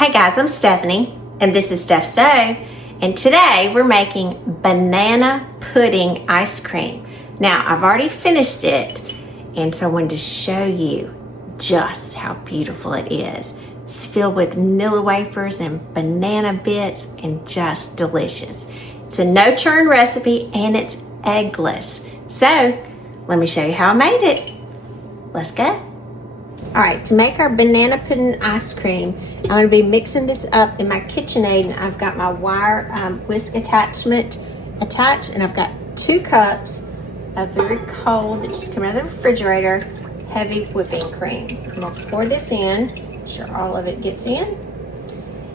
Hey guys, I'm Stephanie, and this is Steph Stove, and today we're making banana pudding ice cream. Now, I've already finished it, and so I wanted to show you just how beautiful it is. It's filled with Nilla Wafers and banana bits, and just delicious. It's a no-churn recipe, and it's eggless. So, let me show you how I made it. Let's go. All right, to make our banana pudding ice cream, I'm going to be mixing this up in my KitchenAid, and I've got my wire whisk attachment attached, and I've got 2 cups of very cold, that just came out of the refrigerator, heavy whipping cream. I'm going to pour this in, make sure all of it gets in,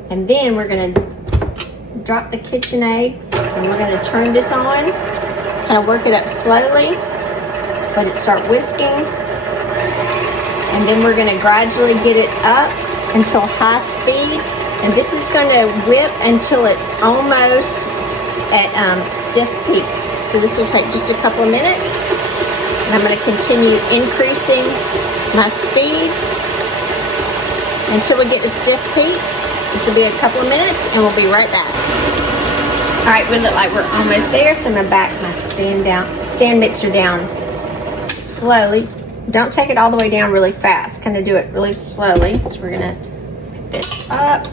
and then we're going to drop the KitchenAid, and we're going to turn this on, kind of work it up slowly, let it start whisking. And then we're going to gradually get it up until high speed. And this is going to whip until it's almost at stiff peaks. So this will take just a couple of minutes. And I'm going to continue increasing my speed until we get to stiff peaks. This will be a couple of minutes and we'll be right back. All right, we look like we're almost there. So I'm going to back my stand mixer down slowly. Don't take it all the way down really fast. Kind of do it really slowly. So we're gonna pick this up,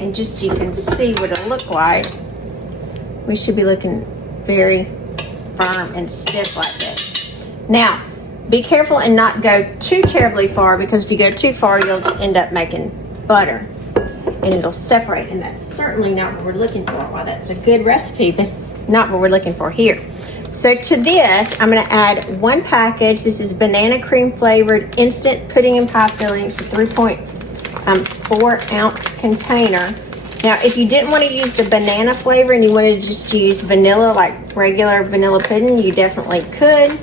and just so you can see what it'll look like, we should be looking very firm and stiff like this. Now, be careful and not go too terribly far, because if you go too far, you'll end up making butter, and it'll separate, and that's certainly not what we're looking for. Well, that's a good recipe, but not what we're looking for here. So to this, I'm going to add 1 package. This is banana cream flavored instant pudding and pie filling. It's a 3.4 ounce container. Now, if you didn't want to use the banana flavor and you wanted to just use vanilla, like regular vanilla pudding, you definitely could.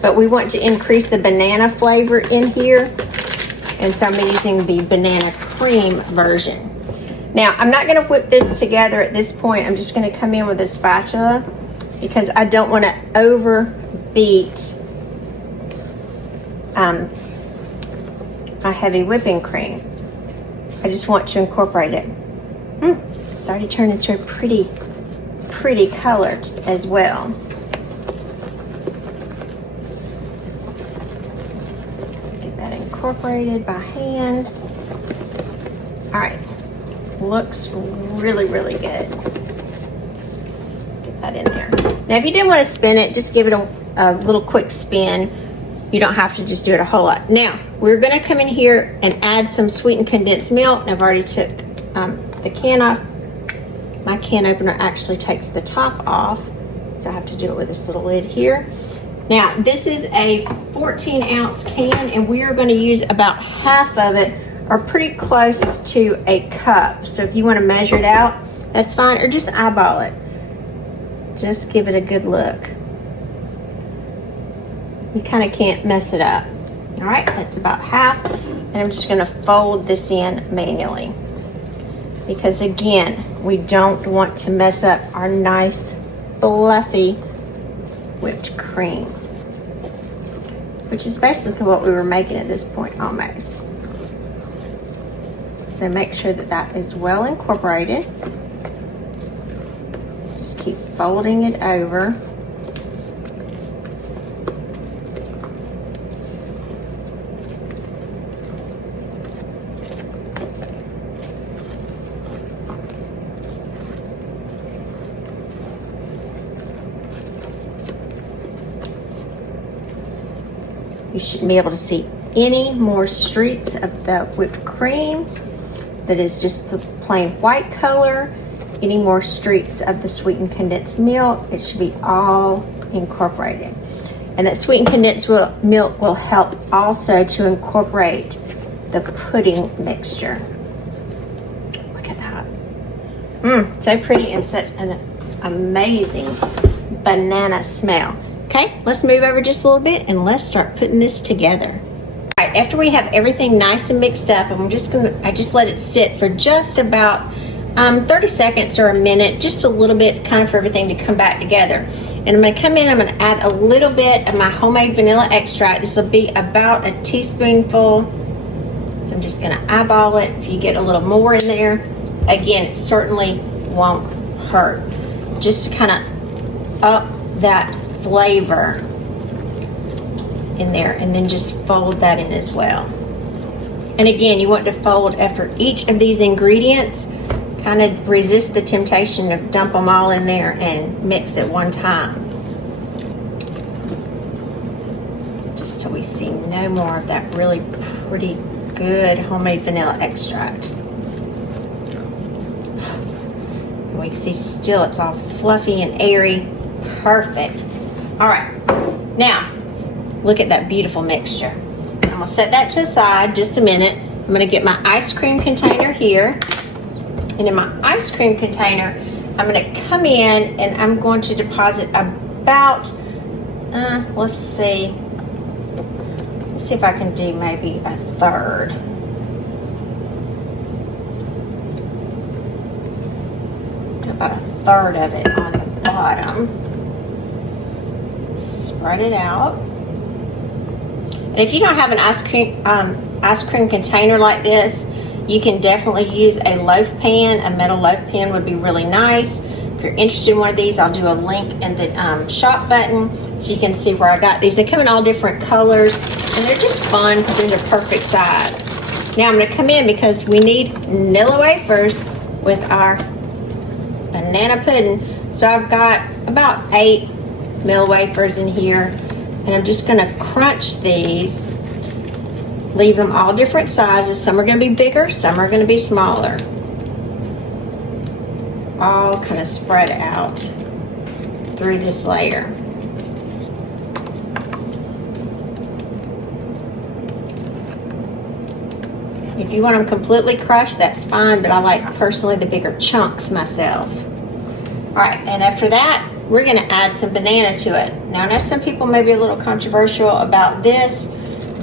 But we want to increase the banana flavor in here. And so I'm using the banana cream version. Now, I'm not going to whip this together at this point. I'm just going to come in with a spatula, because I don't want to overbeat my heavy whipping cream. I just want to incorporate it. It's already turned into a pretty color as well. Get that incorporated by hand. All right, looks really good. That in there. Now, if you didn't want to spin it, just give it a little quick spin. You don't have to just do it a whole lot. Now, we're going to come in here and add some sweetened condensed milk. And I've already took the can off. My can opener actually takes the top off, so I have to do it with this little lid here. Now, this is a 14 ounce can, and we are going to use about half of it, or pretty close to a cup. So if you want to measure it out, that's fine, or just eyeball it. Just give it a good look. You kind of can't mess it up. All right, that's about half. And I'm just going to fold this in manually, because again, we don't want to mess up our nice fluffy whipped cream, which is basically what we were making at this point almost. So make sure that that is well incorporated. Keep folding it over. You shouldn't be able to see any more streaks of the whipped cream that is just the plain white color. Any more streaks of the sweetened condensed milk. It should be all incorporated. And that sweetened condensed milk will help also to incorporate the pudding mixture. Look at that. So pretty, and such an amazing banana smell. Okay, let's move over just a little bit and let's start putting this together. All right, after we have everything nice and mixed up, I just let it sit for just about 30 seconds or a minute, just a little bit, kind of for everything to come back together. And I'm going to come in, I'm going to add a little bit of my homemade vanilla extract. This will be about a teaspoonful So I'm just gonna eyeball it. If you get a little more in there, again, it certainly won't hurt. Just to kind of up that flavor in there, and then just fold that in as well. And again, you want to fold after each of these ingredients. Kind of resist the temptation to dump them all in there and mix at one time. Just till we see no more of that really pretty good homemade vanilla extract. And we see still it's all fluffy and airy. Perfect. All right, now look at that beautiful mixture. I'm gonna set that to the side just a minute. I'm gonna get my ice cream container here. And in my ice cream container, I'm gonna come in and I'm going to deposit about, let's see if I can do maybe a third. About a third of it on the bottom. Spread it out. And if you don't have an ice cream container like this, you can definitely use a loaf pan. A metal loaf pan would be really nice. If you're interested in one of these, I'll do a link in the shop button so you can see where I got these. They come in all different colors, and they're just fun because they're the perfect size. Now I'm going to come in because we need Nilla Wafers with our banana pudding. So I've got about 8 Nilla Wafers in here, and I'm just going to crunch these. Leave them all different sizes. Some are going to be bigger, some are going to be smaller. All kind of spread out through this layer. If you want them completely crushed, that's fine, but I like personally the bigger chunks myself. All right, and after that, we're going to add some banana to it. Now, I know some people may be a little controversial about this,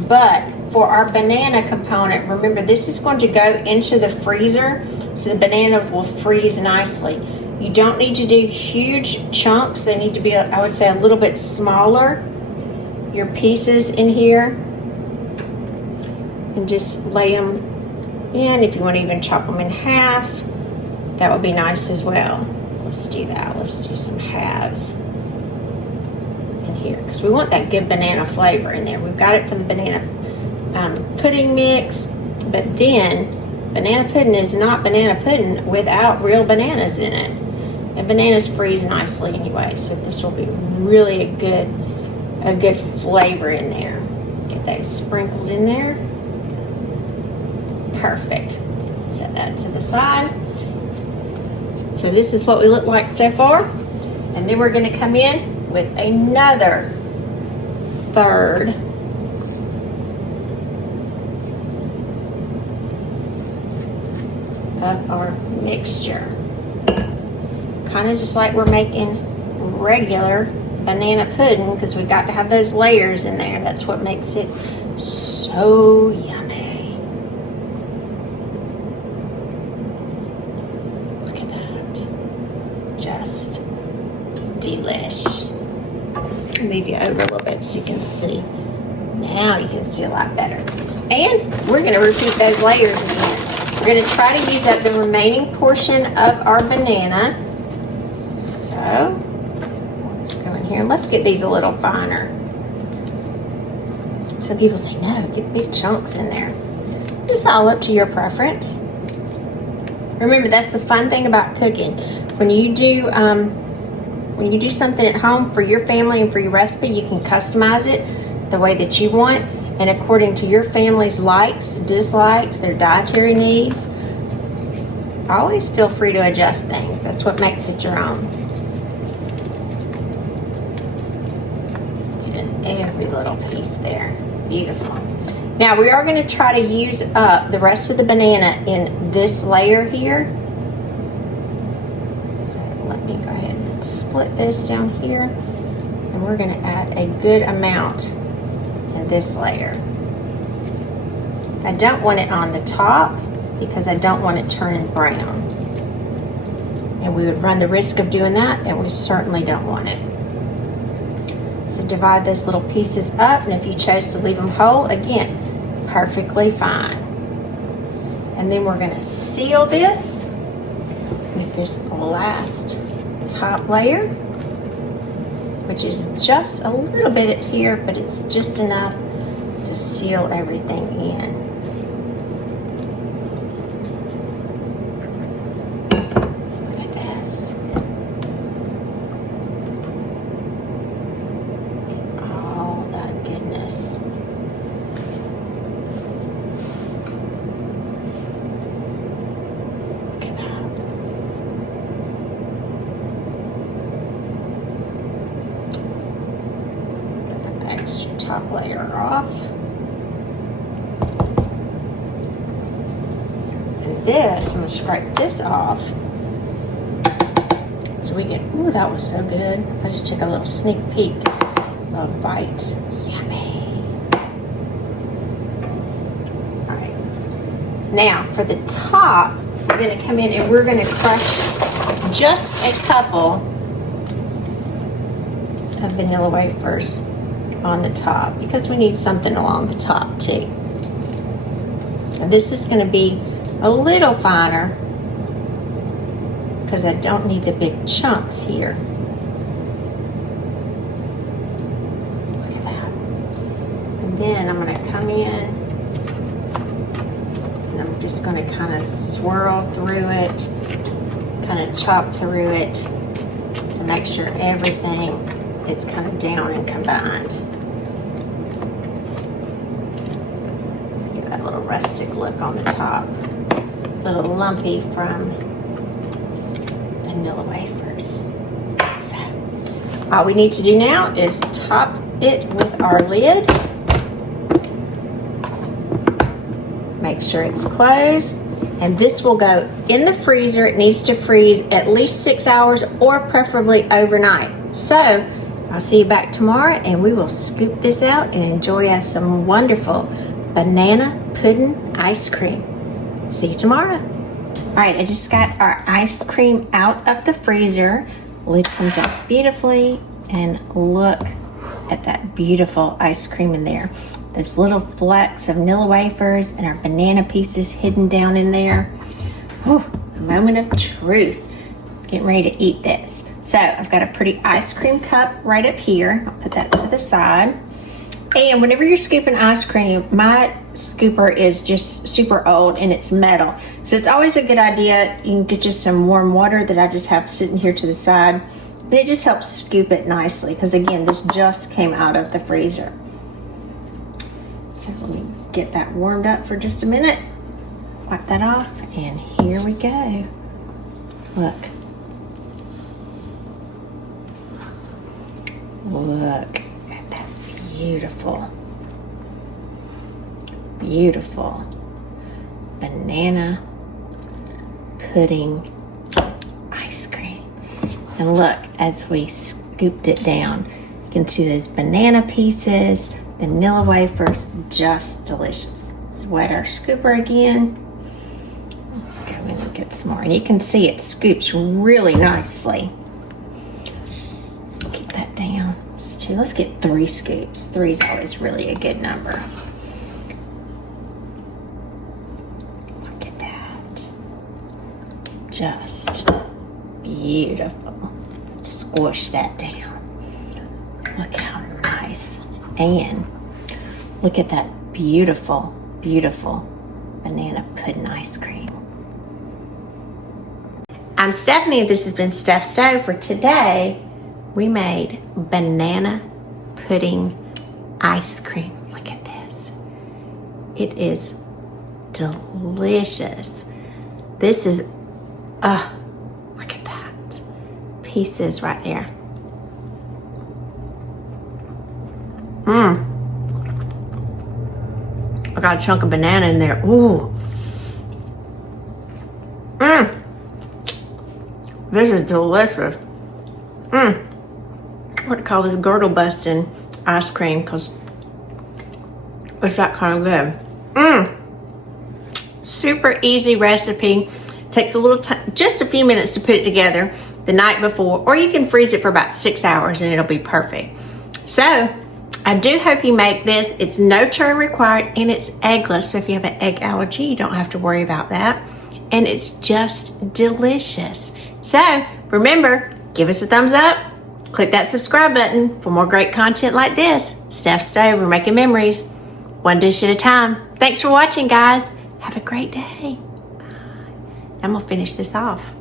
but for our banana component, remember this is going to go into the freezer, so the banana will freeze nicely. You don't need to do huge chunks. They need to be, I would say, a little bit smaller. Your pieces in here, and just lay them in. If you want to even chop them in half, that would be nice as well. Let's do that. Let's do some halves in here because we want that good banana flavor in there. We've got it from the banana pudding mix, but then banana pudding is not banana pudding without real bananas in it, and bananas freeze nicely anyway, so this will be really a good flavor in there. Get those sprinkled in there. Perfect. Set that to the side. So this is what we look like so far, and then we're going to come in with another third of our mixture. Kind of just like we're making regular banana pudding, because we've got to have those layers in there. That's what makes it so yummy. Look at that. Just delish. Move you over a little bit so you can see. Now you can see a lot better. And we're going to repeat those layers again. We're going to try to use up the remaining portion of our banana. So, let's go in here and let's get these a little finer. Some people say, no, get big chunks in there. It's all up to your preference. Remember, that's the fun thing about cooking. When you do something at home for your family and for your recipe, you can customize it the way that you want, and according to your family's likes, dislikes, their dietary needs. Always feel free to adjust things. That's what makes it your own. Let's get in every little piece there. Beautiful. Now we are going to try to use up the rest of the banana in this layer here. So let me go ahead and split this down here, and we're going to add a good amount in this layer. I don't want it on the top because I don't want it turning brown, and we would run the risk of doing that, and we certainly don't want it. So divide those little pieces up, and if you chose to leave them whole, again, perfectly fine. And then we're gonna seal this with this last top layer, which is just a little bit here, but it's just enough to seal everything in. Look at this. Get all that goodness. Extra top layer off. And this, I'm going to scrape this off so we can, ooh, that was so good. I just took a little sneak peek, a little bite. Yummy. All right. Now for the top, we're going to come in and we're going to crush just a couple of vanilla wafers on the top because we need something along the top too. Now this is going to be a little finer because I don't need the big chunks here. Look at that. And then I'm going to come in and I'm just going to kind of swirl through it, kind of chop through it to make sure everything is kind of down and combined. Little rustic look on the top, a little lumpy from the Nilla Wafers. So all we need to do now is top it with our lid. Make sure it's closed, and this will go in the freezer. It needs to freeze at least 6 hours or preferably overnight. So I'll see you back tomorrow and we will scoop this out and enjoy us some wonderful banana pudding ice cream. See you tomorrow. All right, I just got our ice cream out of the freezer. Lid comes out beautifully, and look at that beautiful ice cream in there. Those little flecks of Nilla Wafers and our banana pieces hidden down in there. Whew, a moment of truth. Getting ready to eat this. So I've got a pretty ice cream cup right up here. I'll put that to the side. And whenever you're scooping ice cream, my scooper is just super old and it's metal. So it's always a good idea. You can get just some warm water that I just have sitting here to the side. And it just helps scoop it nicely because again, this just came out of the freezer. So let me get that warmed up for just a minute. Wipe that off and here we go. Look. Look. Beautiful, beautiful banana pudding ice cream. And look, as we scooped it down, you can see those banana pieces, the Nilla Wafers, just delicious. Let's wet our scooper again. Let's go in and get some more. And you can see it scoops really nicely. Let's keep that down. Let's get 3 scoops. 3 is always really a good number. Look at that. Just beautiful. Squish that down. Look how nice. And look at that beautiful, beautiful banana pudding ice cream. I'm Stephanie. This has been Steph Stove. For today, we made banana pudding ice cream. Look at this. It is delicious. This is, look at that. Pieces right there. I got a chunk of banana in there. Ooh. This is delicious. I would call this girdle busting ice cream because it's that kind of good. Super easy recipe. Takes a little time, just a few minutes to put it together the night before, or you can freeze it for about 6 hours and it'll be perfect. So I do hope you make this. It's no churn required, and it's eggless. So if you have an egg allergy, you don't have to worry about that. And it's just delicious. So remember, give us a thumbs up. Click that subscribe button for more great content like this. Steph Stove, we're making memories, one dish at a time. Thanks for watching, guys. Have a great day. Bye. I'm gonna finish this off.